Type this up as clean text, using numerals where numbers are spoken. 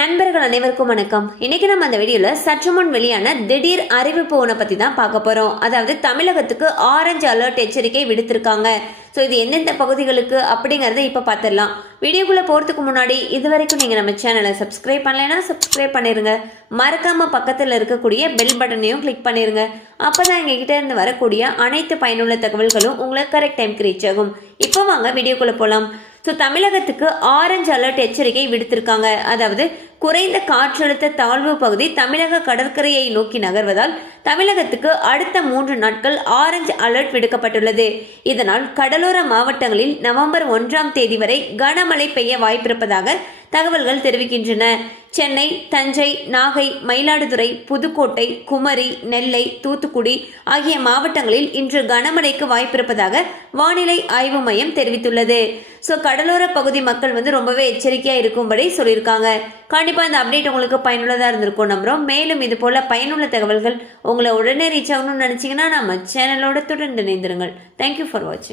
நண்பர்கள் அனைவருக்கும் வணக்கம். இன்னைக்கு நம்ம அந்த வீடியோல சற்று முன் வெளியான திடீர் அறிவிப்பு ஒன்றை பத்தி தான் பார்க்க போறோம். அதாவது தமிழகத்துக்கு ஆரஞ்சு அலர்ட் எச்சரிக்கை விடுத்திருக்காங்க. ஸோ இது எந்தெந்த பகுதிகளுக்கு அப்படிங்கறத இப்ப பார்த்துடலாம். வீடியோக்குள்ள போறதுக்கு முன்னாடி இது வரைக்கும் நீங்க நம்ம சேனலை சப்ஸ்கிரைப் பண்ணலைன்னா சப்ஸ்கிரைப் பண்ணிருங்க. மறக்காம பக்கத்துல இருக்கக்கூடிய பெல் பட்டனையும் கிளிக் பண்ணிருங்க. அப்பதான் எங்க கிட்ட இருந்து வரக்கூடிய அனைத்து பயனுள்ள தகவல்களும் உங்களுக்கு கரெக்ட் டைம்க்கு ரீச் ஆகும். இப்போ வாங்க வீடியோக்குள்ள போலாம். ஸோ தமிழகத்துக்கு ஆரஞ்சு அலர்ட் எச்சரிக்கை விடுத்திருக்காங்க. அதாவது குறைந்த காற்றழுத்த தாழ்வு பகுதி தமிழக கடற்கரையை நோக்கி நகர்வதால் தமிழகத்துக்கு அடுத்த 3 நாட்கள் ஆரஞ்சு அலர்ட் விடுக்கப்பட்டுள்ளது. இதனால் கடலோர மாவட்டங்களில் நவம்பர் 1ஆம் தேதி வரை கனமழை பெய்ய வாய்ப்பிருப்பதாக தகவல்கள் தெரிவிக்கின்றன. சென்னை, தஞ்சை, நாகை, மயிலாடுதுறை, புதுக்கோட்டை, குமரி, நெல்லை, தூத்துக்குடி ஆகிய மாவட்டங்களில் இன்று கனமழைக்கு வாய்ப்பிருப்பதாக வானிலை ஆய்வு மையம் தெரிவித்துள்ளது. ஸோ கடலோர பகுதி மக்கள் ரொம்பவே எச்சரிக்கையா இருக்கும்படி சொல்லியிருக்காங்க. கண்டிப்பா இந்த அப்டேட் உங்களுக்கு பயனுள்ளதா இருந்திருக்கும் நம்புறோம். மேலும் இது போல பயனுள்ள தகவல்கள் உங்களை உடனே ரீச் ஆகணும்னு நினைச்சீங்கன்னா நம்ம சேனலோட தொடர்ந்து இணைந்திருங்கள். தேங்க்யூ ஃபார் வாட்சிங்.